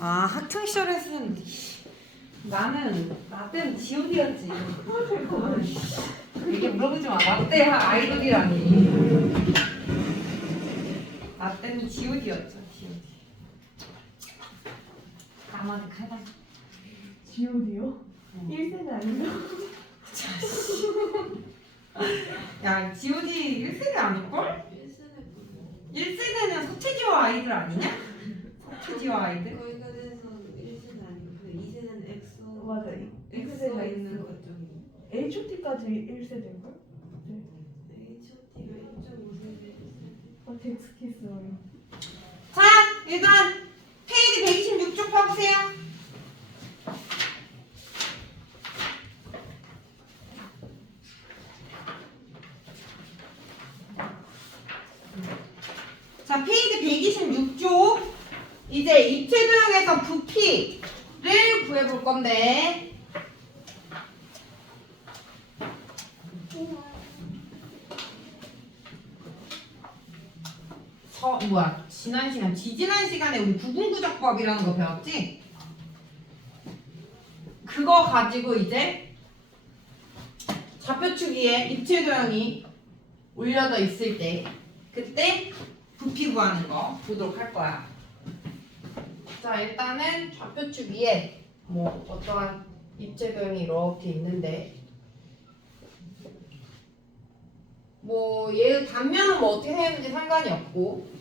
아 학창 시절에 쓰는 나는 나 때는 지오디였지. 이게 물어보지 마. 나때 아이돌이라니. 나 때는 지오디였죠. 지오디. 까마득하다. G.O.D요? 1세대 아닌가? 자씨. 야 지오디 1세대 아닐걸? 1세대는 서태지와 아이들 아니냐? 서태지와 아이들? 거기가 돼서 1세는 아니고 그 2세는 엑소 맞아. 엑소가 1세대가 있는 있는 것 중에 H.O.T.까지 1세대인걸? H.O.T가 1.5세대 어, 덱스키스요. 자 일단 페이지 126쪽 펴보세요. 자 페이지 126쪽 이제 입체 도형에서 부피를 구해볼 건데 서 뭐야 지난 시간 지지난 시간에 우리 구분구적법이라는 거 배웠지? 그거 가지고 이제 좌표축 위에 입체 도형이 올려져 있을 때 그때 부피 구하는 거 보도록 할 거야. 자 일단은 좌표축 위에 뭐 어떠한 입체 도형이 이렇게 있는데 뭐얘 단면은 뭐 어떻게 생겼는지 상관이 없고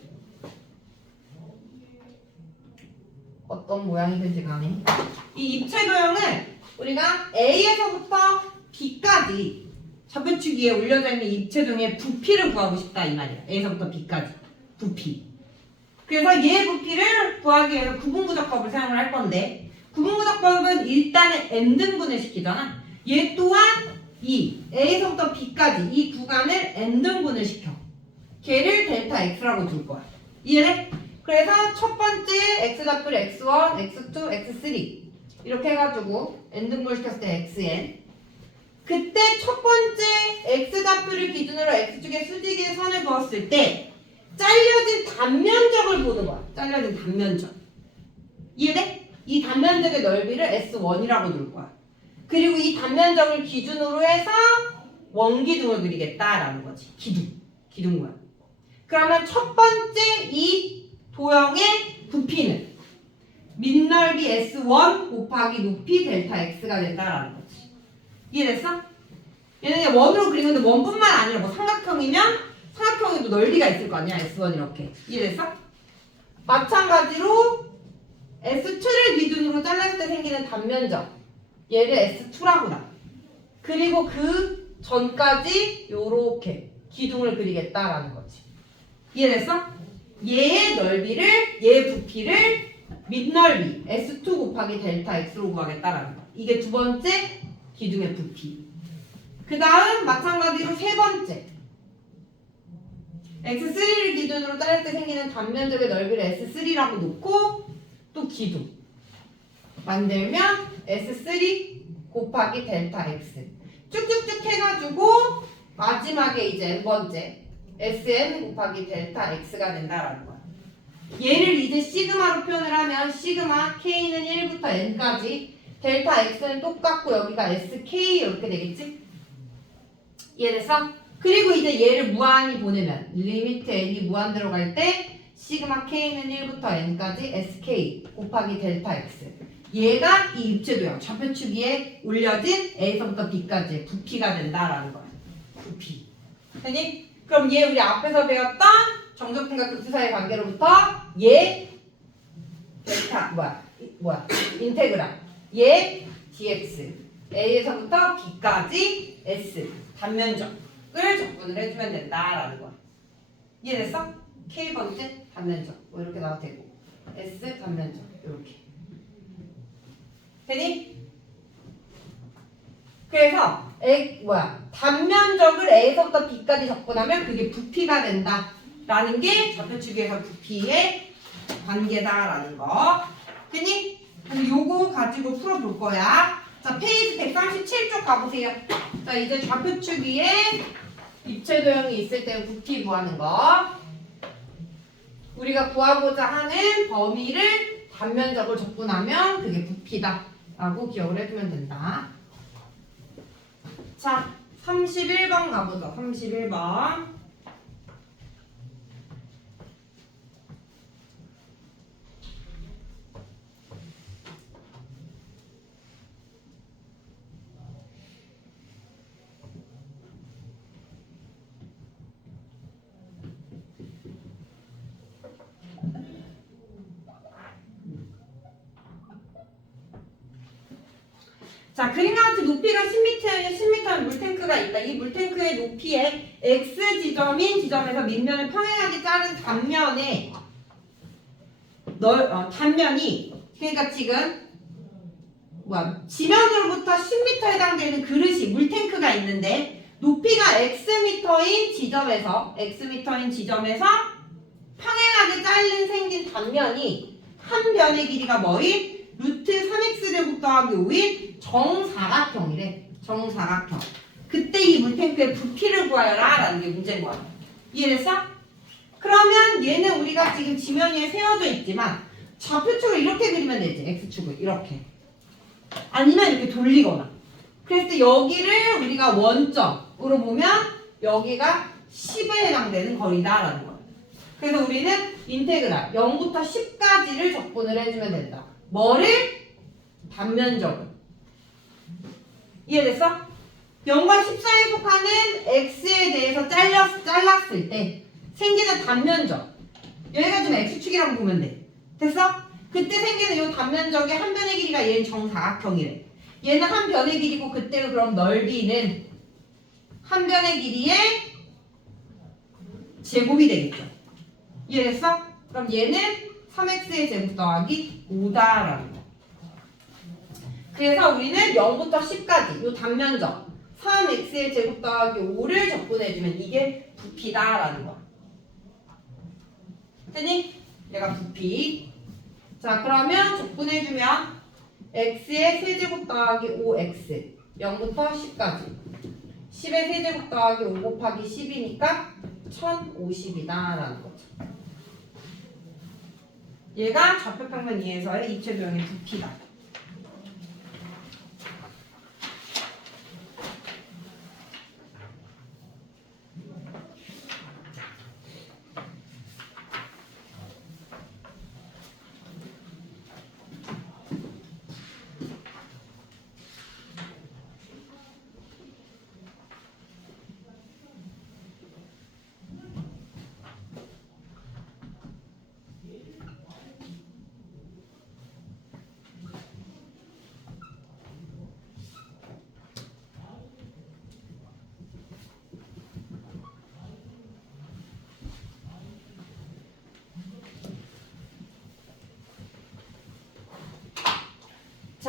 어떤 모양이든지 간에 이 입체 도형을 우리가 A에서부터 B까지 좌표축 위에 올려져 있는 입체 도형의 부피를 구하고 싶다 이 말이야 A에서부터 B까지 부피 그래서 얘 부피를 구하기 위해서 구분구적법을 사용을 할 건데 구분구적법은 일단은 n등분을 시키잖아 얘 또한 이 A에서부터 B까지 이 구간을 n등분을 시켜. 걔를 델타 X라고 둘 거야. 이해돼? 그래서 첫 번째 X 좌표를 X1, X2, X3 이렇게 해가지고 n등분을 시켰을 때 XN 그때 첫 번째 X 좌표를 기준으로 X축의 수직의 선을 그었을 때 잘려진 단면적을 보는 거야. 잘려진 단면적. 이해돼? 이 단면적의 넓이를 S1이라고 둘 거야. 그리고 이 단면적을 기준으로 해서 원기둥을 그리겠다라는 거지. 기둥. 기둥 모양. 그러면 첫 번째 이 도형의 부피는 밑넓이 S1 곱하기 높이 델타 X가 된다라는 거지. 이해됐어? 얘는 원으로 그리는데 원뿐만 아니라 뭐 삼각형이면 삼각형에도 넓이가 있을 거 아니야. S1 이렇게. 이해됐어? 마찬가지로 S2를 기준으로 잘랐을 때 생기는 단면적 얘를 S2라고 나. 그리고 그 전까지 요렇게 기둥을 그리겠다라는 거지. 이해됐어? 얘의 넓이를 얘 부피를 밑넓이 S2 곱하기 델타 X로 구하겠다라는 거. 이게 두 번째 기둥의 부피. 그 다음 마찬가지로 세 번째 X3를 기준으로 자를 때 생기는 단면적의 넓이를 S3라고 놓고 또 기둥 만들면 S3 곱하기 델타 X 쭉쭉쭉 해가지고 마지막에 이제 n 번째 Sn 곱하기 델타 X가 된다라는 거야. 얘를 이제 시그마로 표현을 하면 시그마 K는 1부터 N까지 델타 X는 똑같고 여기가 SK 이렇게 되겠지? 이해됐어? 그리고 이제 얘를 무한히 보내면 리미트 N이 무한대로 갈 때 시그마 K는 1부터 N까지 SK 곱하기 델타 X 얘가 이 입체도형 좌표축 위에 올려진 A서부터 B까지의 부피가 된다라는 거야. 부피. 됐니? 그럼 얘 우리 앞에서 배웠던 정적분과 극수 사이의 관계로부터 얘 델타 뭐야 이- 뭐야 인테그랄 얘 dx A에서부터 B까지 S 단면적을 적분을 해주면 된다라는 거야. 이해됐어? K 번째 단면적 뭐 이렇게 나와도 되고 S 단면적 이렇게. 되니? 그래서 A 뭐야 단면적을 A에서부터 B까지 적분하면 그게 부피가 된다 라는 게 좌표축에서 부피의 관계다라는 거. 그럼 요거 가지고 풀어볼 거야. 자 페이지 137쪽 가보세요. 자 이제 좌표축 위에 입체 도형이 있을 때 부피 구하는 거. 우리가 구하고자 하는 범위를 단면적을 적분하면 그게 부피다 라고 기억을 해두면 된다 자 31번 가보죠. 31번 자, 그림과 같이 높이가 10m에 10m의 물탱크가 있다. 이 물탱크의 높이에 x 지점인 지점에서 밑면을 평행하게 자른 단면에 널 어, 단면이 그러니까 지금 뭐야 지면으로부터 10m 해당되는 그릇이 물탱크가 있는데 높이가 xm인 지점에서 xm인 지점에서 평행하게 잘린 생긴 단면이 한 변의 길이가 뭐인 루트 3x제곱 더하기 5인 정사각형이래. 정사각형. 그때 이 물탱크의 부피를 구하여라 라는 게 문제인 거야. 이해됐어? 그러면 얘는 우리가 지금 지면 위에 세워져 있지만 좌표축을 이렇게 그리면 되지. x축을 이렇게. 아니면 이렇게 돌리거나. 때 여기를 우리가 원점으로 보면 여기가 10에 해당되는 거리다라는 거야. 그래서 우리는 인테그랄 0부터 10까지를 적분을 해주면 된다. 뭐를? 단면적을. 이해됐어? 0과 14에 속하는 x에 대해서 잘렸, 잘랐을 때 생기는 단면적. 여기가 좀 x축이라고 보면 돼. 됐어? 그때 생기는 이 단면적의 한 변의 길이가 얘는 정사각형이래. 얘는 한 변의 길이고 그때는 그럼 넓이는 한 변의 길이의 제곱이 되겠죠. 이해됐어? 그럼 얘는 3x의 제곱 더하기 5다라는 거. 그래서 우리는 0부터 10까지 이 단면적 3x의 제곱 더하기 5를 적분해주면 이게 부피다라는 거. 됐니? 얘가 부피. 자 그러면 적분해주면 x의 세제곱 더하기 5x 0부터 10까지 10의 세제곱 더하기 5 곱하기 10이니까 1050이다라는 거죠. 얘가 좌표평면 2에서의 입체 도형의 부피다.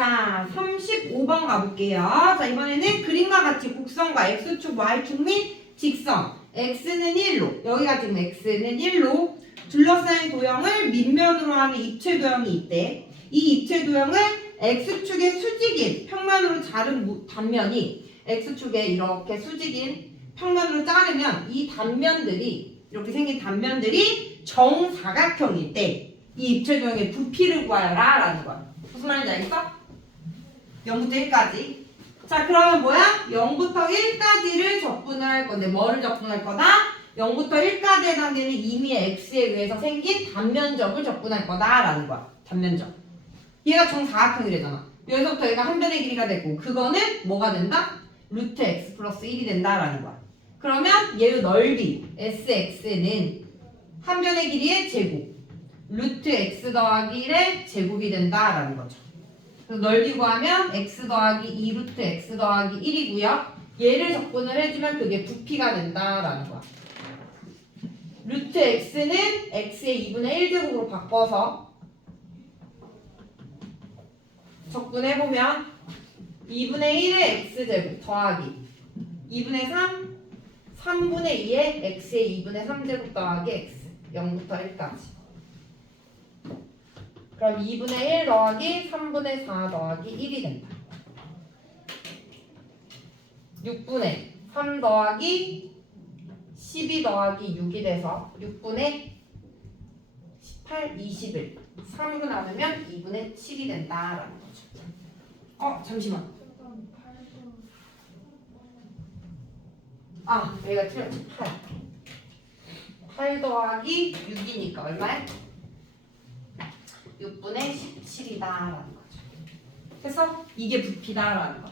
자, 35번 가볼게요. 자, 이번에는 그림과 같이 곡선과 x축, y축 및 직선. x는 1로, 여기가 지금 x는 1로 둘러싸인 도형을 밑면으로 하는 입체 도형이 있대. 이 입체 도형을 x축의 수직인 평면으로 자른 무- 단면이 x축에 이렇게 수직인 평면으로 자르면 이 단면들이 이렇게 생긴 단면들이 정사각형일 때 이 입체 도형의 부피를 구하여라 라는 거야. 무슨 말인지 알겠어? 0부터 1까지. 자, 그러면 뭐야? 0부터 1까지를 적분할 건데, 뭐를 적분할 거다? 0부터 1까지 해당되는 임의의 x에 의해서 생긴 단면적을 적분할 거다라는 거야. 단면적. 얘가 정사각형이래잖아. 여기서부터 얘가 한 변의 길이가 되고, 그거는 뭐가 된다? 루트 x 플러스 1이 된다라는 거야. 그러면 얘의 넓이, sx는 한 변의 길이의 제곱, 루트 x 더하기 1의 제곱이 된다라는 거죠. 넓이 구하면 x 더하기 2 루트 x 더하기 1이고요. 얘를 적분을 해주면 그게 부피가 된다라는 거야. 루트 x는 x의 2분의 1제곱으로 바꿔서 적분해보면 2분의 1의 x제곱 더하기 2분의 3, 3분의 2의 x의 2분의 3제곱 더하기 x 0부터 1까지 그럼 2분의 1 더하기 3분의 4 더하기 1이 된다. 6분의 3 더하기 12 더하기 6이 돼서 6분의 8, 21. 3으로 나누면 2분의 7이 된다라는 거죠. 어, 잠시만. 잠깐 8도 아, 여기가 틀렸지. 8. 8 더하기 6이니까 얼마야? 6분의 17이다라는 거죠. 그래서 이게 부피다라는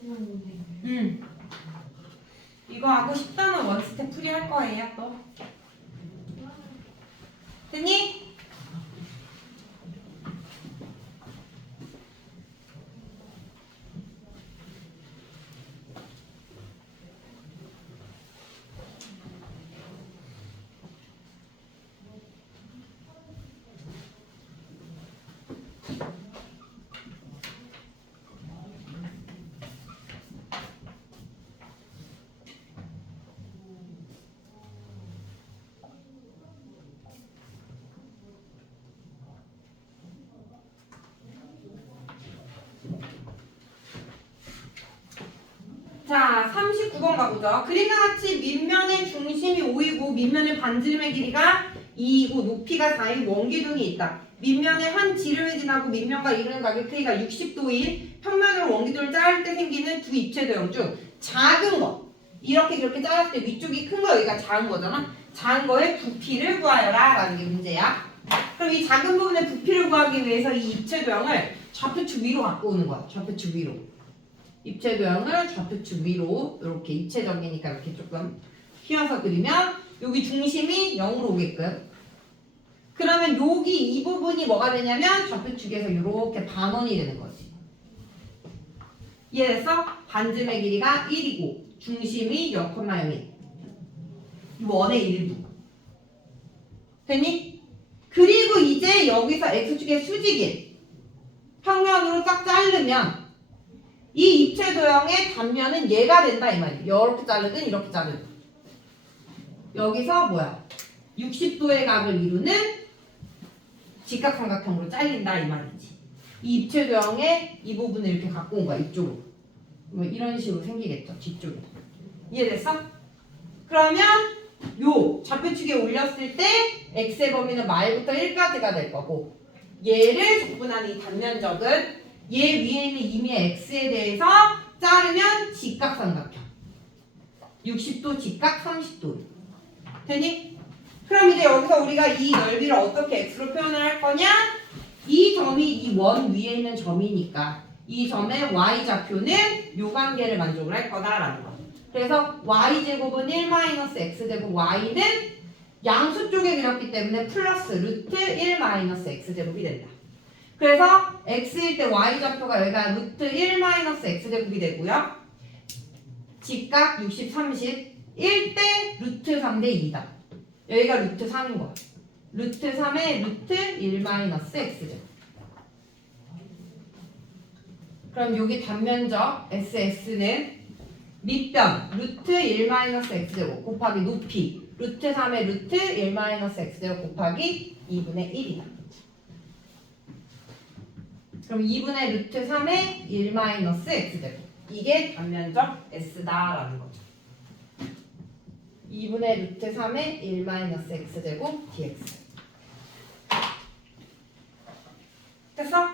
문제. 음. 이거 하고 싶다면 원스텝 풀이 할 거예요, 또. 됐니? 자, 39번 가보죠. 그림과 같이 밑면의 중심이 5이고 밑면의 반지름의 길이가 2이고 높이가 4인 원기둥이 있다. 밑면에 한 지름이 지나고 밑면과 이르는 각의 크기가 60도인 평면으로 원기둥을 자를 때 생기는 두 입체도 형 중 작은 거 이렇게 이렇게 잘랐을 때 위쪽이 큰 거 여기가 작은 거잖아. 작은 거의 부피를 구하여라 라는 게 문제야. 그럼 이 작은 부분의 부피를 구하기 위해서 이 입체도형을 좌표축 위로 갖고 오는 거야. 좌표축 위로. 입체 도형을 좌표축 위로 이렇게 입체적이니까 이렇게 조금 휘어서 그리면 여기 중심이 0으로 오게끔 그러면 여기 이 부분이 뭐가 되냐면 좌표축에서 이렇게 반원이 되는 거지 이해됐어? 반지름의 길이가 1이고 중심이 0,0이 원의 일부 됐니? 그리고 이제 여기서 x축의 수직인 평면으로 딱 자르면 이 입체 도형의 단면은 얘가 된다 이 말이야. 이렇게 자르든 이렇게 자르든. 여기서 뭐야? 60도의 각을 이루는 직각삼각형으로 잘린다 이 말이지. 이 입체 도형의 이 부분을 이렇게 갖고 온 거야 이쪽으로. 뭐 이런 식으로 생기겠죠 뒤쪽에. 이해됐어? 그러면 요 좌표축에 올렸을 때 x의 범위는 말부터 1까지가 될 거고 얘를 적분하는 이 단면적은 얘 위에 있는 임의 x에 대해서 자르면 직각삼각형 60도 직각 30도 되니? 그럼 이제 여기서 우리가 이 넓이를 어떻게 x로 표현을 할 거냐? 이 점이 이 원 위에 있는 점이니까 이 점의 y 좌표는 요 관계를 만족을 할 거다라는 거. 그래서 y 제곱은 1 x 제곱 y는 양수 쪽에 그렸기 때문에 플러스 루트 1 x 제곱이 된다. 그래서 x일 때 y 좌표가 여기가 루트 1 x 제곱이 되고요. 직각 60, 30 1대 루트 3대 2다. 여기가 루트 3인 거야. 루트 3의 루트 1 x 제곱. 그럼 여기 단면적 SS는 밑변 루트 1 x 제곱 곱하기 높이 루트 3의 루트 1 x 제곱 곱하기 2분의 1이다. 그럼 2분의 루트 3의 1 x 제곱 이게 단면적 S다라는 거죠. 2분의 루트 3의 1 x 제곱 dx 됐어?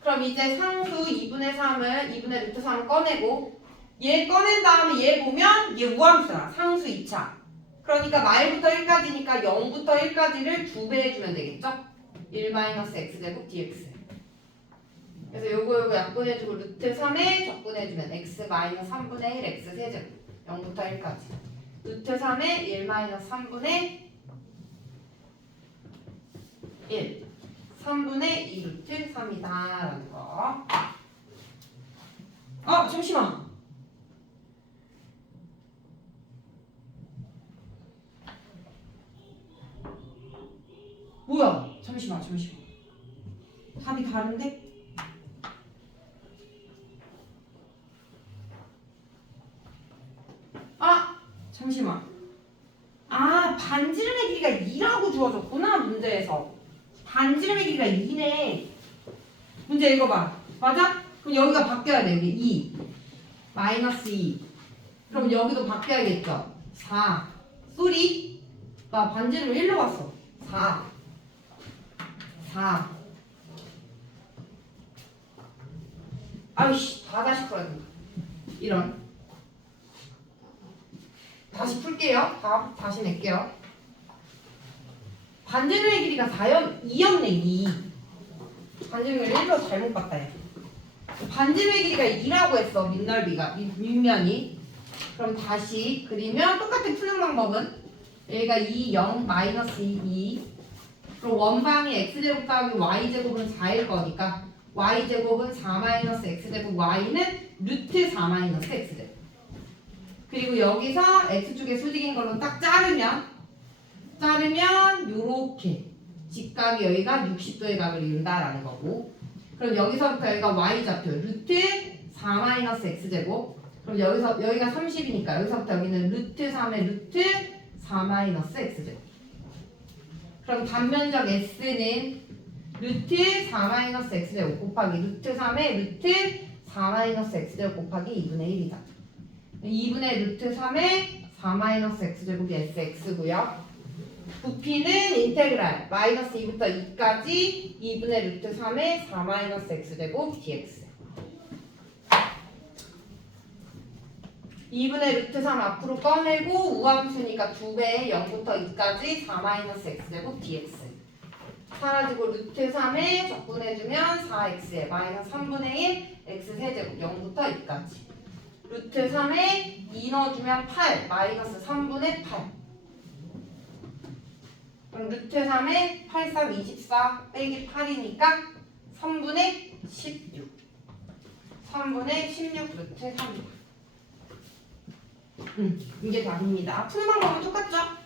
그럼 이제 상수 2분의 3을 2분의 루트 3을 꺼내고 얘 꺼낸 다음에 얘 보면 얘 우함수야 상수 2차 그러니까 말부터 1까지니까 0부터 1까지를 두배 해주면 되겠죠? 1 x제곱 dx. 그래서 요거 요거 약분해주고 루트 3에 적분해주면 x 3분의 1 x 세제곱. 0부터 1까지. 루트 3에 1 3분의 1 3분의 2 루트 3이다 라는 거. 어, 잠시만 잠시만, 잠시만. 답이 다른데? 아, 잠시만. 아, 반지름의 길이가 2라고 주어졌구나, 문제에서. 반지름의 길이가 2네. 문제 읽어봐. 맞아? 그럼 여기가 바뀌어야 돼. 여기 2. 마이너스 2. 그럼 여기도 바뀌어야겠죠. 4. 쏘리. 나 반지름을 1로 봤어. 4. 4. 아이씨, 다 다시 풀어야 된다. 이런. 다시 풀게요. 다, 다시 낼게요. 반지름의 길이가 4연, 2였네, 2. 반지름을 1로 잘못 봤다, 얘. 반지름의 길이가 2라고 했어, 밑넓이가, 밑, 밑면이. 그럼 다시 그리면 똑같은 푸는 방법은 여기가 2, 0, 마이너스 2, 2. 그럼 원방이 x제곱 더하기 y제곱은 4일 거니까 y제곱은 4 마이너스 x제곱 y는 루트 4 마이너스 x제곱. 그리고 여기서 x축에 수직인 걸로 딱 자르면 자르면 요렇게 직각이 여기가 60도의 각을 이룬다라는 거고. 그럼 여기서부터 여기가 y좌표 루트 4 마이너스 x제곱. 그럼 여기서 여기가 30이니까 여기서부터 여기는 루트 3의 루트 4 마이너스 x제곱 그럼 단면적 s는 루트 4 마이너스 x제곱 곱하기 루트 3의 루트 4 마이너스 x제곱 곱하기 2분의 1이다. 2분의 루트 3의 4 마이너스 x제곱이 sx고요. 부피는 인테그랄 마이너스 2부터 2까지 2분의 루트 3의 4 마이너스 x제곱 dx 2분의 루트 3 앞으로 꺼내고 우함수니까 2배의 0부터 2까지 4 마이너스 x제곱 dx 사라지고 루트 3에 적분해주면 4x에 마이너스 3분의 1 x 세제곱 0부터 2까지. 루트 3에 2 넣어주면 8 마이너스 3분의 8 그럼 루트 3에 8, 3, 24 빼기 8이니까 3분의 16 3분의 16 루트 3 음, 이게 답입니다. 푸는 방법은 똑같죠?